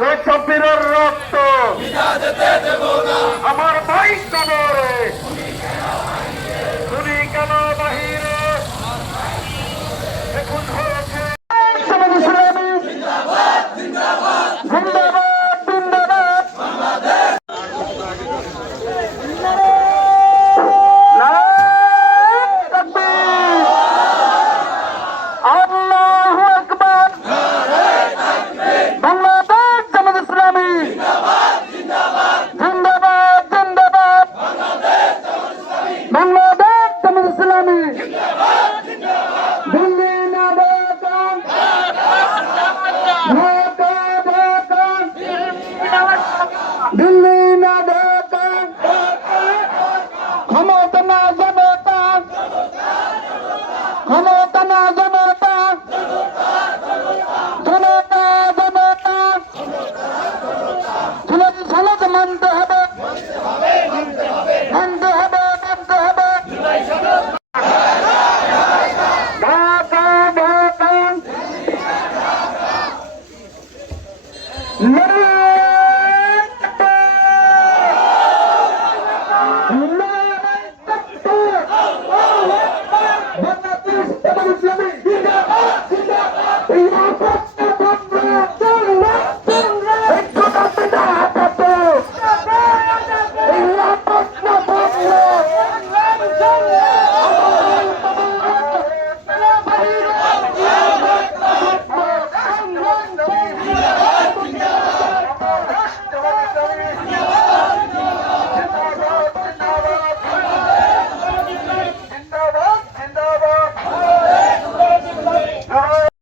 চব্বিরের রক্ত আমার ভাই কবরে, তুমি কেন বাহিরে এখন হয়েছে জিন্দাবাদ জিন্দাবাদ। নারায়ে তাকবীর, আল্লাহু আকবার। বাংলাদেশ জামাত ইসলামী জিন্দাবাদ জিন্দাবাদ। বাংলাদেশ জামাত ইসলামী দিল্লি না ঢাকা, ঢাকা ঢাকা, দিল্লি না ঢাকা, ক্ষমতা না জনতা, ক্ষমতা না জনতা, জনতা জনতা, ঝুলতে মানতে হবে, মানতে হবে, মানতে হবে। ঢাকা ঢাকা, নারায়ে তাকবীর, নারায়ে তাকবীর, আল্লাহু আকবার। বাংলাদেশ জামাত ইসলামী জিন্দাবাদ জিন্দাবাদ।